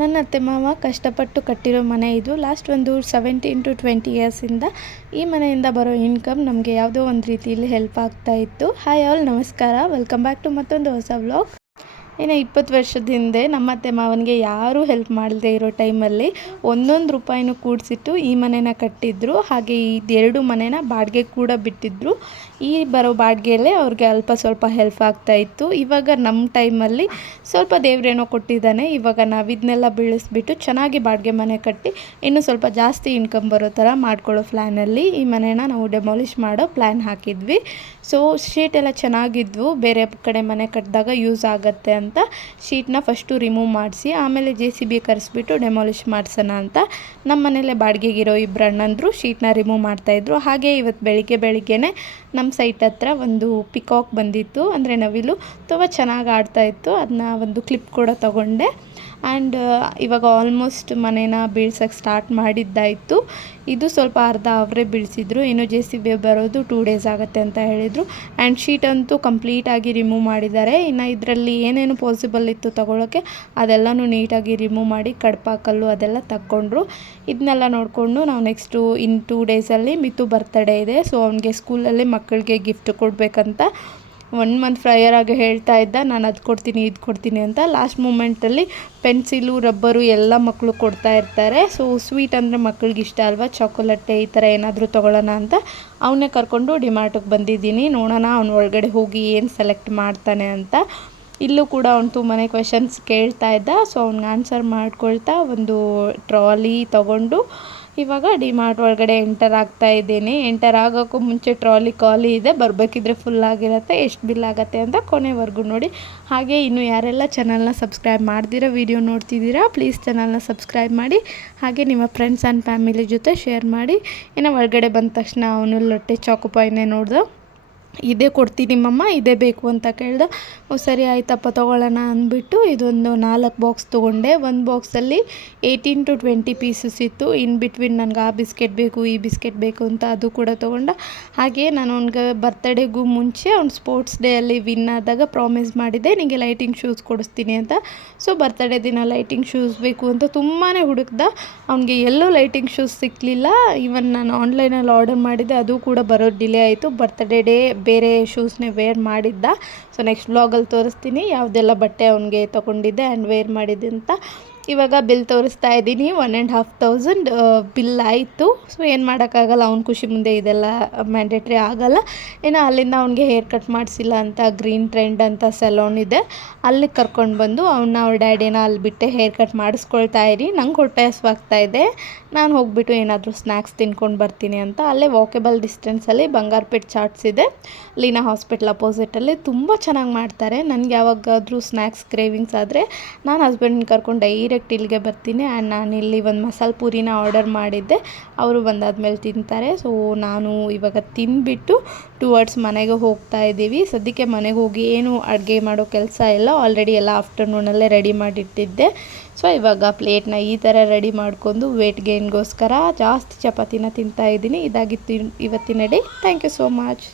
ನನ್ನ ಅತ್ತೆ ಮಾವ ಕಷ್ಟಪಟ್ಟು ಕಟ್ಟಿರೋ ಮನೆ ಇದು. ಲಾಸ್ಟ್ ಒಂದು ಸೆವೆಂಟೀನ್ ಟು ಟ್ವೆಂಟಿ ಇಯರ್ಸಿಂದ ಈ ಮನೆಯಿಂದ ಬರೋ ಇನ್ಕಮ್ ನಮಗೆ ಯಾವುದೋ ಒಂದು ರೀತಿಯಲ್ಲಿ ಹೆಲ್ಪ್ ಆಗ್ತಾ ಇತ್ತು. ಹಾಯ್ ಆಲ್ ನಮಸ್ಕಾರ. ವೆಲ್ಕಮ್ ಬ್ಯಾಕ್ ಟು ಮತ್ತೊಂದು ಹೊಸ ವ್ಲಾಗ್ ಇನ್ನು ಇಪ್ಪತ್ತು ವರ್ಷದ ಹಿಂದೆ ನಮ್ಮ ಅತ್ತೆ ಮಾವನಿಗೆ ಯಾರೂ ಹೆಲ್ಪ್ ಮಾಡದೇ ಇರೋ ಟೈಮಲ್ಲಿ ಒಂದೊಂದು ರೂಪಾಯಿನೂ ಕೂಡಿಸಿಟ್ಟು ಈ ಮನೆನ ಕಟ್ಟಿದ್ರು. ಹಾಗೆ ಇದೆರಡು ಮನೆನ ಬಾಡಿಗೆ ಕೂಡ ಬಿಟ್ಟಿದ್ರು. ಈ ಬರೋ ಬಾಡಿಗೆಯಲ್ಲೇ ಅವ್ರಿಗೆ ಅಲ್ಪ ಸ್ವಲ್ಪ ಹೆಲ್ಪ್ ಆಗ್ತಾ ಇತ್ತು. ಇವಾಗ ನಮ್ಮ ಟೈಮಲ್ಲಿ ಸ್ವಲ್ಪ ದೇವ್ರೇನೋ ಕೊಟ್ಟಿದ್ದಾನೆ. ಇವಾಗ ನಾವು ಇದನ್ನೆಲ್ಲ ಬೀಳಿಸ್ಬಿಟ್ಟು ಚೆನ್ನಾಗಿ ಬಾಡಿಗೆ ಮನೆ ಕಟ್ಟಿ ಇನ್ನೂ ಸ್ವಲ್ಪ ಜಾಸ್ತಿ ಇನ್ಕಮ್ ಬರೋ ಥರ ಮಾಡ್ಕೊಳ್ಳೋ ಪ್ಲ್ಯಾನಲ್ಲಿ ಈ ಮನೆನ ನಾವು ಡೆಮಾಲಿಷ್ ಮಾಡೋ ಪ್ಲ್ಯಾನ್ ಹಾಕಿದ್ವಿ. ಸೊ ಶೀಟ್ ಎಲ್ಲ ಚೆನ್ನಾಗಿದ್ವು. ಬೇರೆ ಕಡೆ ಮನೆ ಕಟ್ಟಿದಾಗ ಯೂಸ್ ಆಗುತ್ತೆ ಅಂತ ಶೀಟ್ನ ಫಸ್ಟು ರಿಮೂವ್ ಮಾಡಿಸಿ, ಆಮೇಲೆ ಜೆ ಸಿ ಬಿ ಕರೆಸ್ಬಿಟ್ಟು ಡೆಮಾಲಿಷ್ ಮಾಡಿಸೋಣ ಅಂತ ನಮ್ಮ ಮನೇಲೆ ಬಾಡಿಗೆಗಿರೋ ಇಬ್ಬರು ಅಣ್ಣಂದರು ಶೀಟ್ನ ರಿಮೂವ್ ಮಾಡ್ತಾಯಿದ್ರು ಹಾಗೆ ಇವತ್ತು ಬೆಳಿಗ್ಗೆ ಬೆಳಿಗ್ಗೆನೇ ನಮ್ಮ ಸೈಟ್ ಹತ್ರ ಒಂದು ಪಿಕಾಕ್ ಬಂದಿತ್ತು. ಅಂದರೆ ನವಿಲು. ತುಂಬ ಚೆನ್ನಾಗಿ ಆಡ್ತಾಯಿತ್ತು ಅದನ್ನ ಒಂದು ಕ್ಲಿಪ್ ಕೂಡ ತೊಗೊಂಡೆ. ಆ್ಯಂಡ್ ಇವಾಗ ಆಲ್ಮೋಸ್ಟ್ ಮನೇನ ಬೀಳ್ಸೋಕ್ಕೆ ಸ್ಟಾರ್ಟ್ ಮಾಡಿದ್ದಾಯಿತು. ಇದು ಸ್ವಲ್ಪ ಅರ್ಧ ಅವರೇ ಬೀಳಿಸಿದ್ರು. ಇನ್ನು ಜೆ ಸಿ ಬಿ ಬರೋದು ಟೂ ಡೇಸ್ ಆಗುತ್ತೆ ಅಂತ ಹೇಳಿದರು. ಆ್ಯಂಡ್ ಶೀಟ್ ಅಂತೂ ಕಂಪ್ಲೀಟಾಗಿ ರಿಮೂವ್ ಮಾಡಿದ್ದಾರೆ. ಇನ್ನು ಇದರಲ್ಲಿ ಏನೇನು ಪಾಸಿಬಲ್ ಇತ್ತು ತೊಗೊಳೋಕ್ಕೆ ಅದೆಲ್ಲನೂ ನೀಟಾಗಿ ರಿಮೂವ್ ಮಾಡಿ ಕಡ್ಪಾಕಲ್ಲು ಅದೆಲ್ಲ ತಗೊಂಡ್ರು ಇದನ್ನೆಲ್ಲ ನೋಡಿಕೊಂಡು ನಾವು ನೆಕ್ಸ್ಟು ಇನ್ ಟೂ ಡೇಸಲ್ಲಿ ಮಿತು ಬರ್ತಡೇ ಇದೆ. ಸೊ ಅವನಿಗೆ ಸ್ಕೂಲಲ್ಲಿ ಮಕ್ಕಳಿಗೆ ಗಿಫ್ಟ್ ಕೊಡಬೇಕಂತ ಒನ್ ಮಂತ್ ಫ್ರೈಯರ್ ಆಗಿ ಹೇಳ್ತಾ ಇದ್ದ, ನಾನು ಅದು ಕೊಡ್ತೀನಿ, ಇದು ಕೊಡ್ತೀನಿ ಅಂತ ಲಾಸ್ಟ್ ಮೂಮೆಂಟಲ್ಲಿ ಪೆನ್ಸಿಲು ರಬ್ಬರು ಎಲ್ಲ ಮಕ್ಕಳು ಕೊಡ್ತಾ ಇರ್ತಾರೆ. ಸೊ ಸ್ವೀಟ್ ಅಂದರೆ ಮಕ್ಕಳಿಗೆ ಇಷ್ಟ ಅಲ್ವಾ? ಚಾಕೊಲೇಟೆ ಈ ಥರ ಏನಾದರೂ ತೊಗೊಳ್ಳೋಣ ಅಂತ ಅವನ್ನೇ ಕರ್ಕೊಂಡು ಡಿಮಾರ್ಟಿಗೆ ಬಂದಿದ್ದೀನಿ. ನೋಡೋಣ ಅವ್ನು ಒಳಗಡೆ ಹೋಗಿ ಏನು ಸೆಲೆಕ್ಟ್ ಮಾಡ್ತಾನೆ ಅಂತ. ಇಲ್ಲೂ ಕೂಡ ಅವ್ನು ತುಂಬಾ ಕ್ವೆಶನ್ಸ್ ಕೇಳ್ತಾ ಇದ್ದ. ಸೊ ಅವ್ನಿಗೆ ಆನ್ಸರ್ ಮಾಡ್ಕೊಳ್ತಾ ಒಂದು ಟ್ರಾಲಿ ತೊಗೊಂಡು ಇವಾಗ ಡಿಮಾರ್ಟ್ ಒಳಗಡೆ ಎಂಟರ್ ಆಗ್ತಾ ಇದ್ದೀನಿ. ಎಂಟರ್ ಆಗೋಕ್ಕೂ ಮುಂಚೆ ಟ್ರಾಲಿ ಖಾಲಿ ಇದೆ. ಬರಬೇಕಿದ್ರೆ ಫುಲ್ ಆಗಿರುತ್ತೆ. ಎಷ್ಟು ಬಿಲ್ ಆಗುತ್ತೆ ಅಂತ ಕೊನೆವರೆಗೂ ನೋಡಿ. ಹಾಗೆ ಇನ್ನು ಯಾರೆಲ್ಲ ಚಾನಲ್ನ ಸಬ್ಸ್ಕ್ರೈಬ್ ಮಾಡ್ದಿರೋ ವಿಡಿಯೋ ನೋಡ್ತಿದ್ದೀರಾ ಪ್ಲೀಸ್ ಚಾನಲ್ನ ಸಬ್ಸ್ಕ್ರೈಬ್ ಮಾಡಿ. ಹಾಗೆ ನಿಮ್ಮ ಫ್ರೆಂಡ್ಸ್ ಆ್ಯಂಡ್ ಫ್ಯಾಮಿಲಿ ಜೊತೆ ಶೇರ್ ಮಾಡಿ. ಇನ್ನು ಒಳಗಡೆ ಬಂದ ತಕ್ಷಣ ಅವನು ಲೊಟ್ಟೆ ಚಾಕುಪಾಯಿನೇ ನೋಡ್ದು. ಇದೇ ಕೊಡ್ತೀನಿ ನಿಮ್ಮಮ್ಮ, ಇದೇ ಬೇಕು ಅಂತ ಕೇಳಿದೆ. ಸರಿ ಆಯ್ತಪ್ಪ, ತೊಗೊಳ್ಳೋಣ ಅಂದ್ಬಿಟ್ಟು ಇದೊಂದು ನಾಲ್ಕು ಬಾಕ್ಸ್ ತೊಗೊಂಡೆ. ಒಂದು ಬಾಕ್ಸಲ್ಲಿ ಏಯ್ಟೀನ್ ಟು ಟ್ವೆಂಟಿ ಪೀಸಸ್ ಇತ್ತು. ಇನ್ ಬಿಟ್ವೀನ್ ನನಗೆ ಆ ಬಿಸ್ಕೆಟ್ ಬೇಕು, ಈ ಬಿಸ್ಕೆಟ್ ಬೇಕು ಅಂತ ಅದು ಕೂಡ ತೊಗೊಂಡ. ಹಾಗೆ ನಾನು ಅವ್ನಿಗೆ ಬರ್ತಡೇಗೂ ಮುಂಚೆ ಅವ್ನು ಸ್ಪೋರ್ಟ್ಸ್ ಡೇ ಅಲ್ಲಿ ವಿನ್ ಆದಾಗ ಪ್ರಾಮಿಸ್ ಮಾಡಿದ್ದೆ ನಿಮಗೆ ಲೈಟಿಂಗ್ ಶೂಸ್ ಕೊಡಿಸ್ತೀನಿ ಅಂತ. ಸೊ ಬರ್ತಡೇ ದಿನ ಲೈಟಿಂಗ್ ಶೂಸ್ ಬೇಕು ಅಂತ ತುಂಬಾ ಹುಡುಕ್ದ. ಅವನಿಗೆ ಎಲ್ಲೂ ಲೈಟಿಂಗ್ ಶೂಸ್ ಸಿಕ್ಕಲಿಲ್ಲ ಈವನ್ ನಾನು ಆನ್ಲೈನಲ್ಲಿ ಆರ್ಡರ್ ಮಾಡಿದ್ದೆ ಅದು ಕೂಡ ಬರೋ ಡಿಲೇ ಆಯಿತು. ಬರ್ತಡೇ ಡೇ ಬೇರೆ ಶೂಸ್ನೇ ವೇರ್ ಮಾಡಿದ್ದ. ಸೊ ನೆಕ್ಸ್ಟ್ ಬ್ಲಾಗಲ್ಲಿ ತೋರಿಸ್ತೀನಿ. ಯಾವುದೆಲ್ಲ ಬಟ್ಟೆ ಅವನಿಗೆ ತೊಗೊಂಡಿದ್ದೆ ಆ್ಯಂಡ್ ವೇರ್ ಮಾಡಿದ್ದೆ ಅಂತ. ಇವಾಗ ಬಿಲ್ ತೋರಿಸ್ತಾ ಇದ್ದೀನಿ. One and half thousand bill ಆಯಿತು. ಸೊ ಏನು ಮಾಡೋಕ್ಕಾಗಲ್ಲ, ಅವ್ನ ಖುಷಿ ಮುಂದೆ ಇದೆಲ್ಲ ಮ್ಯಾಂಡೇಟ್ರಿ ಆಗಲ್ಲ. ಇನ್ನು ಅಲ್ಲಿಂದ ಅವ್ನಿಗೆ ಹೇರ್ ಕಟ್ ಮಾಡಿಸಿಲ್ಲ ಅಂತ ಗ್ರೀನ್ ಟ್ರೆಂಡ್ ಅಂತ ಸೆಲೋನ್ ಇದೆ. ಅಲ್ಲಿಗೆ ಕರ್ಕೊಂಡು ಬಂದು ಅವನ್ನ ಅವ್ರ ಡ್ಯಾಡಿನ ಅಲ್ಲಿ ಬಿಟ್ಟೆ ಹೇರ್ ಕಟ್ ಮಾಡಿಸ್ಕೊಳ್ತಾ ಇರಿ. ನಂಗೆ ಹೊಟ್ಟೆ ಹಸ್ವಾಗ್ತಾ ಇದೆ. ನಾನು ಹೋಗ್ಬಿಟ್ಟು ಏನಾದರೂ ಸ್ನ್ಯಾಕ್ಸ್ ತಿನ್ಕೊಂಡು ಬರ್ತೀನಿ ಅಂತ. ಅಲ್ಲೇ ವಾಕೆಬಲ್ ಡಿಸ್ಟೆನ್ಸಲ್ಲಿ ಬಂಗಾರಪೇಟ್ ಚಾಟ್ಸ್ ಇದೆ. ಲೀನಾ ಹಾಸ್ಪಿಟ್ಲ್ ಅಪೋಸಿಟಲ್ಲಿ ತುಂಬ ಚೆನ್ನಾಗಿ ಮಾಡ್ತಾರೆ. ನನಗೆ ಯಾವಾಗಾದರೂ ಸ್ನ್ಯಾಕ್ಸ್ ಕ್ರೇವಿಂಗ್ಸ್ ಆದರೆ ನಾನು ಹಸ್ಬೆಂಡ್ನ ಕರ್ಕೊಂಡು ಡೈರೆಕ್ಟ್ ಇಲ್ಲಿಗೆ ಬರ್ತೀನಿ ಆ್ಯಂಡ್ ನಾನು ಇಲ್ಲಿ ಒಂದು ಮಸಾಲೆ ಪೂರಿನ ಆರ್ಡರ್ ಮಾಡಿದ್ದೆ. ಅವರು ಬಂದಾದ್ಮೇಲೆ ತಿಂತಾರೆ. ಸೊ ನಾನು ಇವಾಗ ತಿಂದುಬಿಟ್ಟು ಟುವರ್ಡ್ಸ್ ಮನೆಗೆ ಹೋಗ್ತಾ ಇದ್ದೀವಿ. ಸದ್ಯಕ್ಕೆ ಮನೆಗೆ ಹೋಗಿ ಏನು ಅಡುಗೆ ಮಾಡೋ ಕೆಲಸ ಇಲ್ಲ. ಆಲ್ರೆಡಿ ಎಲ್ಲ ಆಫ್ಟರ್ನೂನಲ್ಲೇ ರೆಡಿ ಮಾಡಿಟ್ಟಿದ್ದೆ. ಸೊ ಇವಾಗ ಪ್ಲೇಟ್ನ ಈ ಥರ ರೆಡಿ ಮಾಡಿಕೊಂಡು ವೇಟ್ ಗೇನ್ಗೋಸ್ಕರ ಜಾಸ್ತಿ ಚಪಾತಿನ ತಿಂತಾ ಇದ್ದೀನಿ. ಇದಾಗಿತ್ತು ಇವತ್ತಿನ day thank you so much